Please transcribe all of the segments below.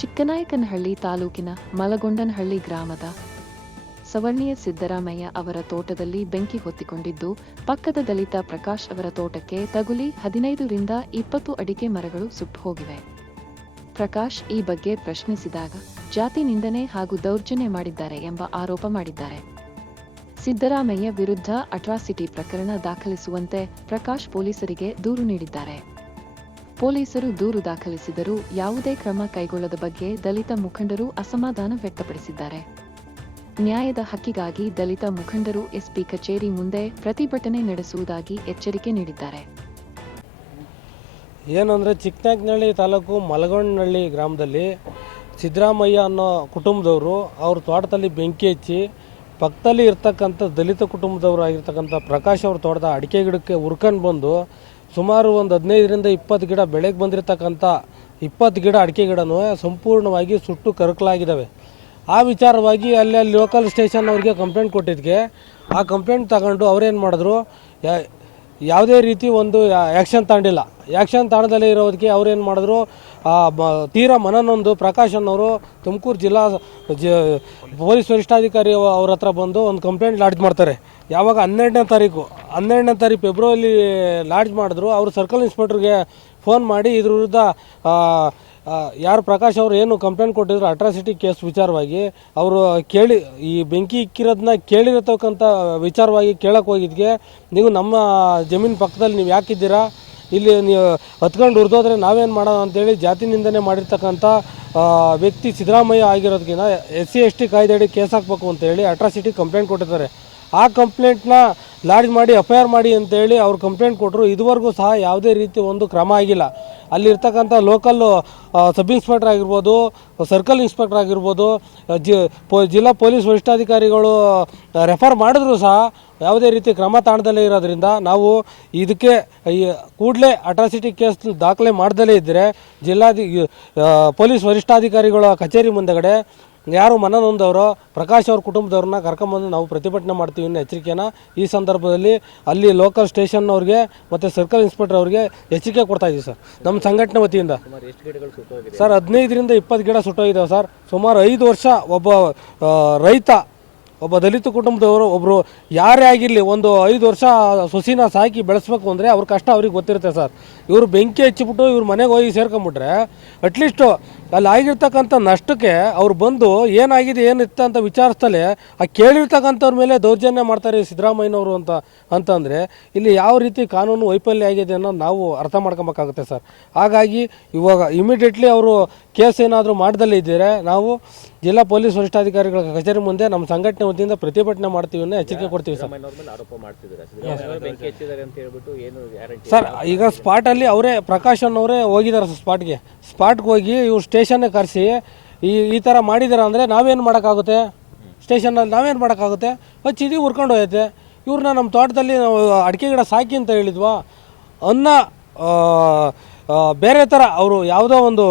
ಚಿಕ್ಕನಾಯಕನಹಳ್ಳಿ ತಾಲೂಕಿನ ಮಲಗೊಂಡನಹಳ್ಳಿ ಗ್ರಾಮದ ಸವರ್ಣೀಯ ಸಿದ್ದರಾಮಯ್ಯ ಅವರ ತೋಟದಲ್ಲಿ ಬೆಂಕಿ ಹೊತ್ತಿಕೊಂಡಿದ್ದು, ಪಕ್ಕದ ದಲಿತ ಪ್ರಕಾಶ್ ಅವರ ತೋಟಕ್ಕೆ ತಗುಲಿ ಹದಿನೈದರಿಂದ ಇಪ್ಪತ್ತು ಅಡಿಕೆ ಮರಗಳು ಸುಟ್ಟು ಹೋಗಿವೆ. ಪ್ರಕಾಶ್ ಈ ಬಗ್ಗೆ ಪ್ರಶ್ನಿಸಿದಾಗ, ಜಾತಿ ನಿಂದನೆ ಹಾಗೂ ದೌರ್ಜನ್ಯ ಮಾಡಿದ್ದಾರೆ ಎಂಬ ಆರೋಪ ಮಾಡಿದ್ದಾರೆ. ಸಿದ್ದರಾಮಯ್ಯ ವಿರುದ್ಧ ಅಟ್ರಾಸಿಟಿ ಪ್ರಕರಣ ದಾಖಲಿಸುವಂತೆ ಪ್ರಕಾಶ್ ಪೊಲೀಸರಿಗೆ ದೂರು ನೀಡಿದ್ದಾರೆ. ಪೊಲೀಸರು ದೂರು ದಾಖಲಿಸಿದರೂ ಯಾವುದೇ ಕ್ರಮ ಕೈಗೊಳ್ಳದ ಬಗ್ಗೆ ದಲಿತ ಮುಖಂಡರು ಅಸಮಾಧಾನ ವ್ಯಕ್ತಪಡಿಸಿದ್ದಾರೆ. ನ್ಯಾಯದ ಹಕ್ಕಿಗಾಗಿ ದಲಿತ ಮುಖಂಡರು ಎಸ್ಪಿ ಕಚೇರಿ ಮುಂದೆ ಪ್ರತಿಭಟನೆ ನಡೆಸುವುದಾಗಿ ಎಚ್ಚರಿಕೆ ನೀಡಿದ್ದಾರೆ. ಏನಂದರೆ ಚಿಕ್ಕನಾಗ್ನಹಳ್ಳಿ ತಾಲೂಕು ಮಲಗೊಂಡನಹಳ್ಳಿ ಗ್ರಾಮದಲ್ಲಿ ಸಿದ್ದರಾಮಯ್ಯ ಅನ್ನೋ ಕುಟುಂಬದವರು ಅವ್ರ ತೋಟದಲ್ಲಿ ಬೆಂಕಿ ಹಚ್ಚಿ ಪಕ್ಕದಲ್ಲಿ ಇರ್ತಕ್ಕಂಥ ದಲಿತ ಕುಟುಂಬದವರು ಆಗಿರ್ತಕ್ಕಂಥ ಪ್ರಕಾಶ್ ಅವ್ರ ತೋಟದ ಅಡಿಕೆ ಗಿಡಕ್ಕೆ ಹುರ್ಕೊಂಡು ಬಂದು ಸುಮಾರು ಒಂದು ಹದಿನೈದರಿಂದ ಇಪ್ಪತ್ತು ಗಿಡ ಬೆಳೆಗೆ ಬಂದಿರತಕ್ಕಂಥ ಇಪ್ಪತ್ತು ಗಿಡ ಅಡಿಕೆ ಗಿಡನೂ ಸಂಪೂರ್ಣವಾಗಿ ಸುಟ್ಟು ಕರಕಲಾಗಿದ್ದಾವೆ ಆ ವಿಚಾರವಾಗಿ ಅಲ್ಲಿ ಅಲ್ಲಿ ಲೋಕಲ್ ಸ್ಟೇಷನ್ ಅವ್ರಿಗೆ ಕಂಪ್ಲೇಂಟ್ ಕೊಟ್ಟಿದ್ದಕ್ಕೆ ಆ ಕಂಪ್ಲೇಂಟ್ ತಗೊಂಡು ಅವ್ರೇನು ಮಾಡಿದ್ರು ಯಾವುದೇ ರೀತಿ ಒಂದು ಆ್ಯಕ್ಷನ್ ತಗೊಂಡಿಲ್ಲ. ಆ್ಯಕ್ಷನ್ ತಾಣದಲ್ಲೇ ಇರೋದಕ್ಕೆ ಅವ್ರೇನು ಮಾಡಿದ್ರು ತೀರಾ ಮನನೊಂದು ಪ್ರಕಾಶ್ ಅನ್ನೋರು ತುಮಕೂರು ಜಿಲ್ಲಾ ಜ, ಪೊಲೀಸ್ ವರಿಷ್ಠಾಧಿಕಾರಿ ಅವ್ರ ಹತ್ರ ಬಂದು ಒಂದು ಕಂಪ್ಲೇಂಟ್ ಲಾಡ್ಜ್ ಮಾಡ್ತಾರೆ. ಯಾವಾಗ ಹನ್ನೆರಡನೇ ತಾರೀಕು ಹನ್ನೆರಡನೇ ತಾರೀಕು ಫೆಬ್ರವರಿ ಲಾಡ್ಜ್ ಮಾಡಿದ್ರು, ಅವರು ಸರ್ಕಲ್ ಇನ್ಸ್ಪೆಕ್ಟ್ರಿಗೆ ಫೋನ್ ಮಾಡಿ ಇದ್ರ ವಿರುದ್ಧ ಯಾರು ಪ್ರಕಾಶ್ ಅವರು ಏನು ಕಂಪ್ಲೇಂಟ್ ಕೊಟ್ಟಿದ್ರು ಅಟ್ರಾಸಿಟಿ ಕೇಸ್ ವಿಚಾರವಾಗಿ, ಅವರು ಕೇಳಿ, ಈ ಬೆಂಕಿ ಇಕ್ಕಿರೋದನ್ನ ಕೇಳಿರತಕ್ಕಂಥ ವಿಚಾರವಾಗಿ ಕೇಳಕ್ಕೆ ಹೋಗಿದ್ಗೆ. ನೀವು ನಮ್ಮ ಜಮೀನು ಪಕ್ಕದಲ್ಲಿ ನೀವು ಯಾಕಿದ್ದೀರಾ ಇಲ್ಲಿ ನೀವು ಹತ್ಕೊಂಡು ಹುರಿದೋದ್ರೆ ನಾವೇನು ಮಾಡೋಣ ಅಂತೇಳಿ ಜಾತಿ ನಿಂದನೆ ಮಾಡಿರ್ತಕ್ಕಂಥ ವ್ಯಕ್ತಿ ಸಿದ್ದರಾಮಯ್ಯ ಆಗಿರೋದಕ್ಕಿಂತ ಎಸ್ ಸಿ ಎಸ್ ಟಿ ಕಾಯ್ದೆಯಡಿ ಕೇಸ್ ಹಾಕಬೇಕು ಅಂತೇಳಿ ಅಟ್ರಾಸಿಟಿ ಕಂಪ್ಲೇಂಟ್ ಕೊಟ್ಟಿದ್ದಾರೆ. ಆ ಕಂಪ್ಲೇಂಟ್ನ ಲಾಡ್ಜ್ ಮಾಡಿ ಎಫ್ ಐ ಆರ್ ಮಾಡಿ ಅಂತೇಳಿ ಅವ್ರು ಕಂಪ್ಲೇಂಟ್ ಕೊಟ್ಟರು ಇದುವರೆಗೂ ಸಹ ಯಾವುದೇ ರೀತಿ ಒಂದು ಕ್ರಮ ಆಗಿಲ್ಲ. ಅಲ್ಲಿರ್ತಕ್ಕಂಥ ಲೋಕಲ್ ಸಬ್ ಇನ್ಸ್ಪೆಕ್ಟರ್ ಆಗಿರ್ಬೋದು ಸರ್ಕಲ್ ಇನ್ಸ್ಪೆಕ್ಟರ್ ಆಗಿರ್ಬೋದು, ಜಿ, ಪೊ, ಜಿಲ್ಲಾ ಪೊಲೀಸ್ ವರಿಷ್ಠಾಧಿಕಾರಿಗಳು ರೆಫರ್ ಮಾಡಿದ್ರು ಸಹ ಯಾವುದೇ ರೀತಿ ಕ್ರಮ ತಾಣದಲ್ಲೇ ಇರೋದ್ರಿಂದ ನಾವು ಇದಕ್ಕೆ ಕೂಡಲೇ ಅಟ್ರಾಸಿಟಿ ಕೇಸ್ ದಾಖಲೆ ಮಾಡ್ದಲೇ ಇದ್ದರೆ ಜಿಲ್ಲಾಧಿ ಪೊಲೀಸ್ ವರಿಷ್ಠಾಧಿಕಾರಿಗಳ ಕಚೇರಿ ಮುಂದೆಗಡೆ ಯಾರು ಮನನೊಂದವರು ಪ್ರಕಾಶ್ ಅವ್ರ ಕುಟುಂಬದವ್ರನ್ನ ಕರ್ಕೊಂಬಂದು ನಾವು ಪ್ರತಿಭಟನೆ ಮಾಡ್ತೀವಿ ಅನ್ನೋ ಎಚ್ಚರಿಕೆನ ಈ ಸಂದರ್ಭದಲ್ಲಿ ಅಲ್ಲಿ ಲೋಕಲ್ ಸ್ಟೇಷನ್ ಅವ್ರಿಗೆ ಮತ್ತು ಸರ್ಕಲ್ ಇನ್ಸ್ಪೆಕ್ಟರ್ ಅವ್ರಿಗೆ ಎಚ್ಚರಿಕೆ ಕೊಡ್ತಾ ಇದ್ದೀವಿ ಸರ್. ನಮ್ಮ ಸಂಘಟನೆ ವತಿಯಿಂದ. ಸರ್, ಹದಿನೈದರಿಂದ ಇಪ್ಪತ್ತು ಗಿಡ ಸುಟ್ಟೋಗಿದ್ದಾವೆ ಸರ್. ಸುಮಾರು ಐದು ವರ್ಷ ಒಬ್ಬ ರೈತ ಒಬ್ಬ ದಲಿತ ಕುಟುಂಬದವರು ಒಬ್ಬರು ಯಾರೇ ಆಗಿರಲಿ ಒಂದು ಐದು ವರ್ಷ ಸೊಸಿನ ಸಾಕಿ ಬೆಳೆಸ್ಬೇಕು ಅಂದರೆ ಅವ್ರ ಕಷ್ಟ ಅವ್ರಿಗೆ ಗೊತ್ತಿರುತ್ತೆ ಸರ್. ಇವರು ಬೆಂಕಿ ಹಚ್ಚಿಬಿಟ್ಟು ಇವ್ರ ಮನೆಗೆ ಹೋಗಿ ಸೇರ್ಕೊಂಬಿಟ್ರೆ ಅಟ್ಲೀಸ್ಟು ಅಲ್ಲಿ ಆಗಿರ್ತಕ್ಕಂಥ ನಷ್ಟಕ್ಕೆ ಅವ್ರು ಬಂದು ಏನಾಗಿದೆ, ಏನಿತ್ತು ಅಂತ ವಿಚಾರಿಸ್ತಲೇ ಆ ಕೇಳಿರ್ತಕ್ಕಂಥವ್ರ ಮೇಲೆ ದೌರ್ಜನ್ಯ ಮಾಡ್ತಾರೆ ಸಿದ್ದರಾಮಯ್ಯನವರು ಅಂತ, ಅಂತಂದರೆ ಇಲ್ಲಿ ಯಾವ ರೀತಿ ಕಾನೂನು ವೈಫಲ್ಯ ಆಗಿದೆ ಅನ್ನೋದು ನಾವು ಅರ್ಥ ಮಾಡ್ಕೊಬೇಕಾಗುತ್ತೆ ಸರ್. ಹಾಗಾಗಿ ಇವಾಗ ಇಮಿಡಿಯೇಟ್ಲಿ ಅವರು ಕೇಸ್ ಏನಾದರೂ ಮಾಡ್ದಲ್ಲೇ ಇದ್ದರೆ ನಾವು ಜಿಲ್ಲಾ ಪೊಲೀಸ್ ವರಿಷ್ಠಾಧಿಕಾರಿಗಳ ಕಚೇರಿ ಮುಂದೆ ನಮ್ಮ ಸಂಘಟನೆ ವತಿಯಿಂದ ಪ್ರತಿಭಟನೆ ಮಾಡ್ತೀವಿ ಅನ್ನೋ ಎಚ್ಚರಿಕೆ ಕೊಡ್ತೀವಿ ಸರ್. ಸರ್ ಈಗ ಸ್ಪಾಟಲ್ಲಿ ಅವರೇ ಪ್ರಕಾಶ್ ಅನ್ನೋರೇ ಹೋಗಿದ್ದಾರೆ ಸರ್ ಸ್ಪಾಟ್ಗೆ ಸ್ಪಾಟ್ಗೆ ಹೋಗಿ ಇವ್ರು ಸ್ಟೇಷನ್ ಕರೆಸಿ ಈ ಈ ಥರ ಮಾಡಿದಾರೆ ಅಂದರೆ ನಾವೇನು ಮಾಡೋಕ್ಕಾಗುತ್ತೆ? ಸ್ಟೇಷನಲ್ಲಿ ನಾವೇನು ಮಾಡೋಕ್ಕಾಗುತ್ತೆ? ಹಚ್ಚಿದೀವಿ ಹುರ್ಕೊಂಡು ಹೋಯ್ತೆ ಇವ್ರನ್ನ ನಮ್ಮ ತೋಟದಲ್ಲಿ ನಾವು ಅಡಿಕೆ ಗಿಡ ಸಾಕಿ ಅಂತ ಹೇಳಿದ್ವಾ? ಅನ್ನ ಬೇರೆ ಥರ ಅವರು ಯಾವುದೋ ಒಂದು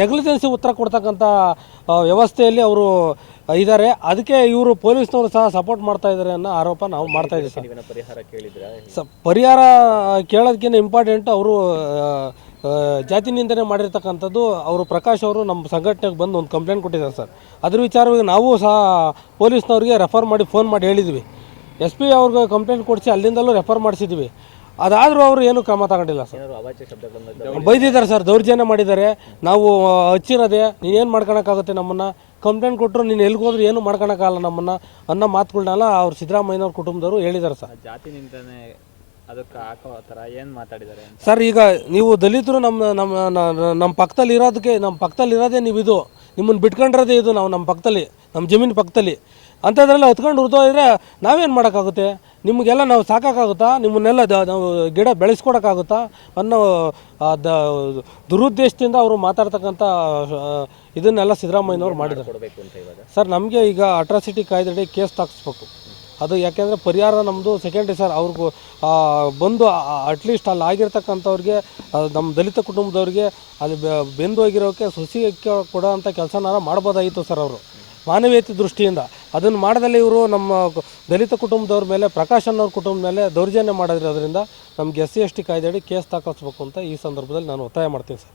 ನೆಗ್ಲಿಜೆನ್ಸಿ ಉತ್ತರ ಕೊಡ್ತಕ್ಕಂಥ ವ್ಯವಸ್ಥೆಯಲ್ಲಿ ಅವರು ಇದ್ದಾರೆ ಅದಕ್ಕೆ ಇವರು ಪೊಲೀಸ್ನವರು ಸಹ ಸಪೋರ್ಟ್ ಮಾಡ್ತಾ ಇದ್ದಾರೆ ಅನ್ನೋ ಆರೋಪ ನಾವು ಮಾಡ್ತಾ ಇದ್ದೀವಿ ಸರ್. ಪರಿಹಾರ ಕೇಳಿದ್ರ ಸ ಪರಿಹಾರ ಕೇಳೋದಕ್ಕಿಂತ ಇಂಪಾರ್ಟೆಂಟ್ ಅವರು ಜಾತಿ ನಿಂದನೆ ಮಾಡಿರ್ತಕ್ಕಂಥದ್ದು ಅವರು ಪ್ರಕಾಶ್ ಅವರು ನಮ್ಮ ಸಂಘಟನೆಗೆ ಬಂದು ಒಂದು ಕಂಪ್ಲೇಂಟ್ ಕೊಟ್ಟಿದ್ದಾರೆ ಸರ್. ಅದ್ರ ವಿಚಾರವಾಗಿ ನಾವು ಸಹ ಪೊಲೀಸ್ನವ್ರಿಗೆ ರೆಫರ್ ಮಾಡಿ ಫೋನ್ ಮಾಡಿ ಹೇಳಿದ್ವಿ. ಎಸ್ ಪಿ ಅವ್ರಿಗೆ ಕಂಪ್ಲೇಂಟ್ ಕೊಡಿಸಿ ಅಲ್ಲಿಂದಲೂ ರೆಫರ್ ಮಾಡಿಸಿದ್ವಿ. ಅದಾದರೂ ಅವರು ಏನು ಕ್ರಮ ತಗೊಂಡಿಲ್ಲ ಸರ್. ಬೈದಿದ್ದಾರೆ ಸರ್ ದೌರ್ಜನ್ಯ ಮಾಡಿದ್ದಾರೆ. ನಾವು ಹಚ್ಚಿರೋದೆ ನೀನೇನು ಮಾಡ್ಕೊಳಕ್ಕಾಗುತ್ತೆ ನಮ್ಮನ್ನು? ಕಂಪ್ಲೇಂಟ್ ಕೊಟ್ಟರು ನೀನು ಎಲ್ಲಿಗೆ ಹೋದ್ರೆ ಏನು ಮಾಡ್ಕೊಳಕ್ಕಾಗಲ್ಲ ನಮ್ಮನ್ನು ಅನ್ನೋ ಮಾತುಗಳನ್ನೆಲ್ಲ ಅವ್ರು ಸಿದ್ದರಾಮಯ್ಯನವ್ರ ಕುಟುಂಬದವರು ಹೇಳಿದ್ದಾರೆ ಸರ್. ಜಾತಿ ನಿಂತಾನೆ ಅದಕ್ಕೆ ಹಾಕೋ ಥರ ಏನು ಮಾತಾಡಿದ್ದಾರೆ ಸರ್ ಈಗ ನೀವು ದಲಿತರು ನಮ್ಮ ನಮ್ಮ ನಮ್ಮ ಪಕ್ಕದಲ್ಲಿ ಇರೋದಕ್ಕೆ ನಮ್ಮ ಪಕ್ಕದಲ್ಲಿ ಇರೋದೇ ನೀವು ಇದು ನಿಮ್ಮನ್ನು ಬಿಟ್ಕೊಂಡಿರೋದೇ ಇದು ನಾವು ನಮ್ಮ ಪಕ್ಕದಲ್ಲಿ ನಮ್ಮ ಜಮೀನು ಪಕ್ಕದಲ್ಲಿ. ಅಂಥದ್ರೆಲ್ಲ ಹತ್ಕೊಂಡು ಹುರಿದೋದ್ರೆ ನಾವೇನು ಮಾಡೋಕ್ಕಾಗುತ್ತೆ? ನಿಮಗೆಲ್ಲ ನಾವು ಸಾಕಾಗುತ್ತಾ ನಿಮ್ಮನ್ನೆಲ್ಲ ದ- ನಾವು ಗಿಡ ಬೆಳೆಸ್ಕೊಡೋಕ್ಕಾಗುತ್ತಾ? ಅನ್ನೋ ದ ದುರುದ್ದೇಶದಿಂದ ಅವರು ಮಾತಾಡ್ತಕ್ಕಂಥ ಇದನ್ನೆಲ್ಲ ಸಿದ್ದರಾಮಯ್ಯನವ್ರು ಮಾಡಿದ್ದಾರೆ. ಇವಾಗ? ಸರ್ ನಮಗೆ ಈಗ ಅಟ್ರಾಸಿಟಿ ಕಾಯ್ದೆಡಿ ಕೇಸ್ ತಾಕಿಸ್ಬೇಕು. ಅದು ಯಾಕೆಂದರೆ ಪರಿಹಾರ ನಮ್ಮದು ಸೆಕೆಂಡ್ರಿ ಸರ್ ಅವ್ರಿಗೂ ಬಂದು ಅಟ್ಲೀಸ್ಟ್ ಅಲ್ಲಿ ಆಗಿರ್ತಕ್ಕಂಥವ್ರಿಗೆ ನಮ್ಮ ದಲಿತ ಕುಟುಂಬದವ್ರಿಗೆ ಅಲ್ಲಿ ಬೆಂದು ಹೋಗಿರೋಕ್ಕೆ ಸುಸಿ ಕೊಡೋ ಅಂಥ ಕೆಲಸನಾರ ಮಾಡ್ಬೋದಾಗಿತ್ತು ಸರ್ ಅವರು. ಮಾನವೀಯತೆ ದೃಷ್ಟಿಯಿಂದ. ಅದನ್ನು ಮಾಡದಲ್ಲಿ ಇವರು ನಮ್ಮ ದಲಿತ ಕುಟುಂಬದವ್ರ ಮೇಲೆ, ಪ್ರಕಾಶ್ ಅನ್ನೋರ ಕುಟುಂಬದ ಮೇಲೆ ದೌರ್ಜನ್ಯ ಮಾಡಿರೋದ್ರಿಂದ ನಮ್ಗೆ ಎಸ್ ಸಿ ಎಸ್ ಟಿ ಕಾಯ್ದೆಡಿ ಕೇಸ್ ದಾಖಲಿಸ್ಬೇಕು ಅಂತ ಈ ಸಂದರ್ಭದಲ್ಲಿ ನಾನು ಒತ್ತಾಯ ಮಾಡ್ತೀನಿ ಸರ್.